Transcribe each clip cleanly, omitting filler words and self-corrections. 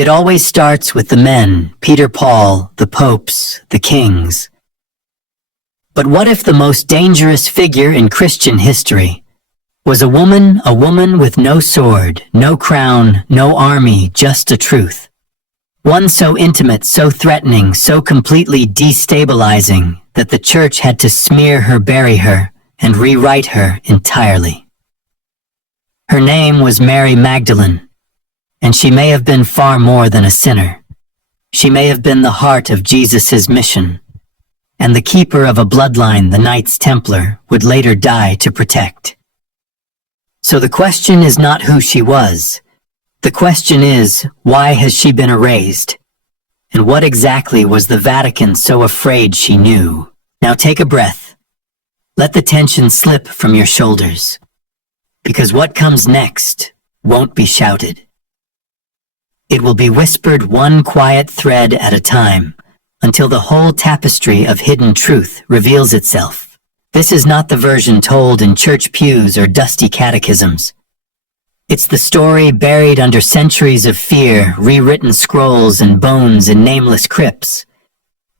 It always starts with the men, Peter, Paul, the popes, the kings. But what if the most dangerous figure in Christian history was a woman with no sword, no crown, no army, just a truth? One so intimate, so threatening, so completely destabilizing that the church had to smear her, bury her, and rewrite her entirely. Her name was Mary Magdalene, and she may have been far more than a sinner. She may have been the heart of Jesus' mission, and the keeper of a bloodline the Knights Templar would later die to protect. So the question is not who she was. The question is, why has she been erased? And what exactly was the Vatican so afraid she knew? Now take a breath. Let the tension slip from your shoulders, because what comes next won't be shouted. It will be whispered one quiet thread at a time, until the whole tapestry of hidden truth reveals itself. This is not the version told in church pews or dusty catechisms. It's the story buried under centuries of fear, rewritten scrolls and bones in nameless crypts.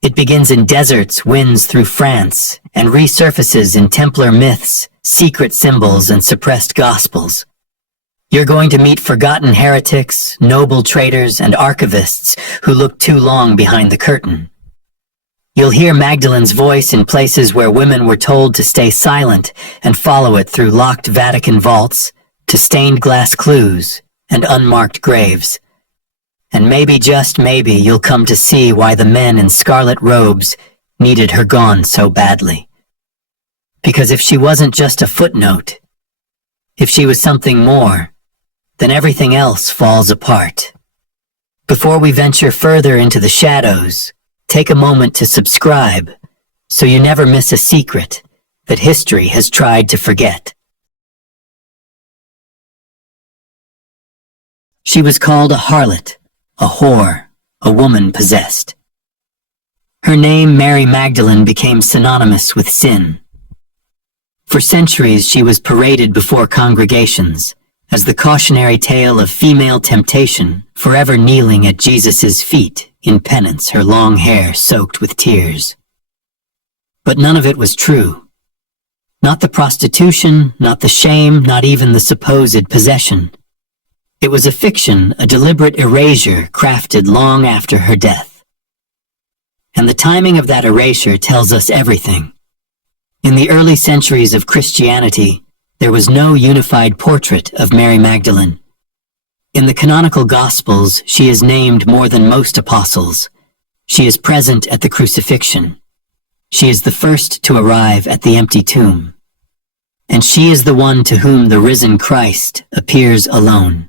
It begins in deserts, winds through France, and resurfaces in Templar myths, secret symbols, and suppressed gospels. You're going to meet forgotten heretics, noble traitors, and archivists who look too long behind the curtain. You'll hear Magdalene's voice in places where women were told to stay silent and follow it through locked Vatican vaults, to stained glass clues and unmarked graves. And maybe, just maybe, you'll come to see why the men in scarlet robes needed her gone so badly. Because if she wasn't just a footnote, if she was something more, then everything else falls apart. Before we venture further into the shadows, take a moment to subscribe so you never miss a secret that history has tried to forget. She was called a harlot, a whore, a woman possessed. Her name, Mary Magdalene, became synonymous with sin. For centuries she was paraded before congregations as the cautionary tale of female temptation, forever kneeling at Jesus' feet in penance, her long hair soaked with tears. But none of it was true. Not the prostitution, not the shame, not even the supposed possession. It was a fiction, a deliberate erasure crafted long after her death. And the timing of that erasure tells us everything. In the early centuries of Christianity, there was no unified portrait of Mary Magdalene. In the canonical Gospels, she is named more than most apostles. She is present at the crucifixion. She is the first to arrive at the empty tomb. And she is the one to whom the risen Christ appears alone.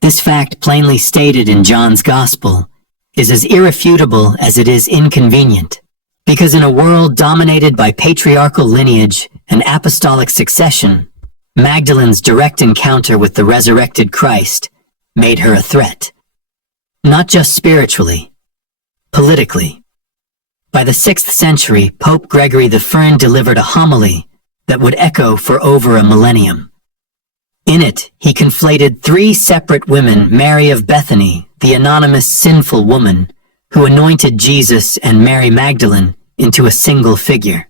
This fact, plainly stated in John's Gospel, is as irrefutable as it is inconvenient, because in a world dominated by patriarchal lineage and apostolic succession, Magdalene's direct encounter with the resurrected Christ made her a threat. Not just spiritually, politically. By the 6th century, Pope Gregory I delivered a homily that would echo for over a millennium. In it, he conflated 3 separate women, Mary of Bethany, the anonymous sinful woman, who anointed Jesus, and Mary Magdalene, into a single figure.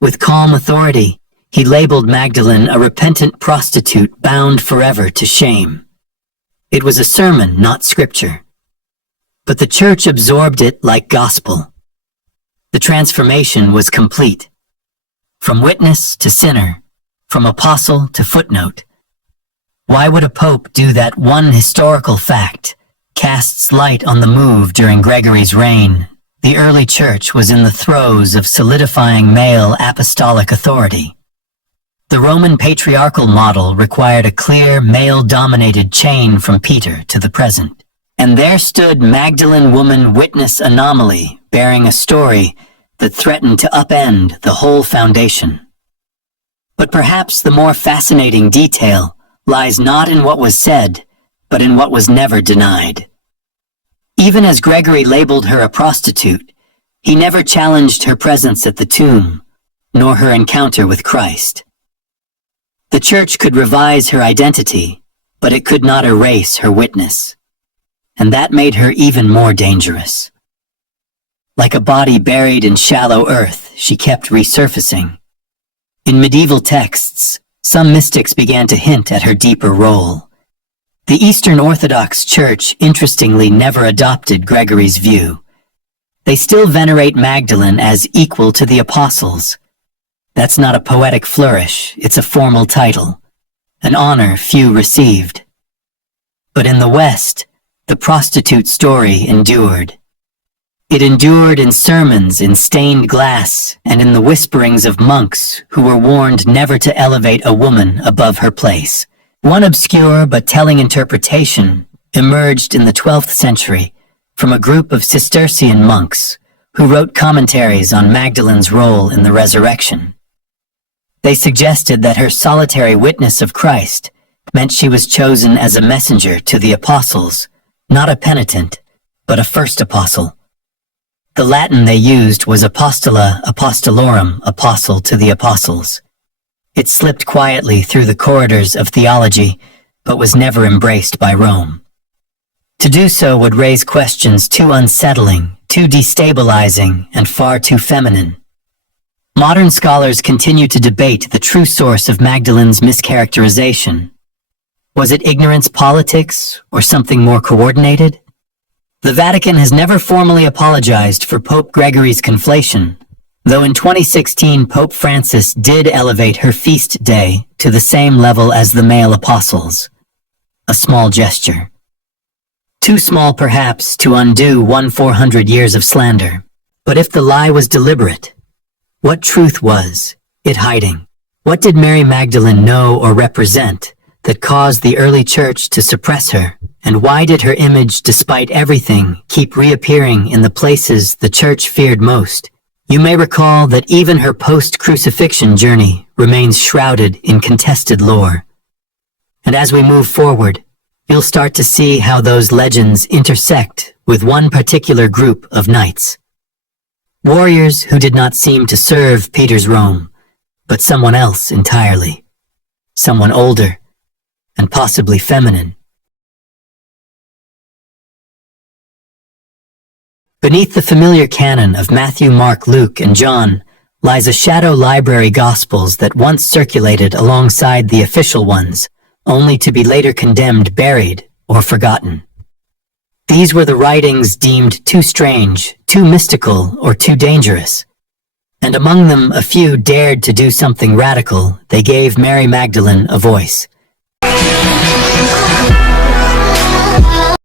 With calm authority, he labeled Magdalene a repentant prostitute bound forever to shame. It was a sermon, not scripture. But the church absorbed it like gospel. The transformation was complete. From witness to sinner, from apostle to footnote. Why would a pope do that? One historical fact casts light on the move during Gregory's reign. The early church was in the throes of solidifying male apostolic authority. The Roman patriarchal model required a clear, male-dominated chain from Peter to the present. And there stood Magdalene woman witness anomaly, bearing a story that threatened to upend the whole foundation. But perhaps the more fascinating detail lies not in what was said, but in what was never denied. Even as Gregory labeled her a prostitute, he never challenged her presence at the tomb, nor her encounter with Christ. The church could revise her identity, but it could not erase her witness. and that made her even more dangerous. Like a body buried in shallow earth, she kept resurfacing. In medieval texts, some mystics began to hint at her deeper role. The Eastern Orthodox Church, interestingly, never adopted Gregory's view. They still venerate Magdalene as equal to the apostles. That's not a poetic flourish, it's a formal title, an honor few received. But in the West, the prostitute story endured. It endured in sermons in stained glass and in the whisperings of monks who were warned never to elevate a woman above her place. One obscure but telling interpretation emerged in the 12th century from a group of Cistercian monks who wrote commentaries on Magdalene's role in the resurrection. They suggested that her solitary witness of Christ meant she was chosen as a messenger to the apostles, not a penitent, but a first apostle. The Latin they used was apostola apostolorum, apostle to the apostles. It slipped quietly through the corridors of theology, but was never embraced by Rome. To do so would raise questions too unsettling, too destabilizing, and far too feminine. Modern scholars continue to debate the true source of Magdalene's mischaracterization. Was it ignorance politics, or something more coordinated? The Vatican has never formally apologized for Pope Gregory's conflation, though in 2016 Pope Francis did elevate her feast day to the same level as the male apostles. A small gesture. Too small perhaps to undo 400 years of slander. But if the lie was deliberate, what truth was it hiding? What did Mary Magdalene know or represent that caused the early church to suppress her? And why did her image, despite everything, keep reappearing in the places the church feared most? You may recall that even her post-crucifixion journey remains shrouded in contested lore. And as we move forward, you'll start to see how those legends intersect with one particular group of knights. Warriors who did not seem to serve Peter's Rome, but someone else entirely. Someone older, and possibly feminine. Beneath the familiar canon of Matthew, Mark, Luke, and John lies a shadow library gospels that once circulated alongside the official ones, only to be later condemned, buried, or forgotten. These were the writings deemed too strange, too mystical, or too dangerous. And among them, a few dared to do something radical. They gave Mary Magdalene a voice.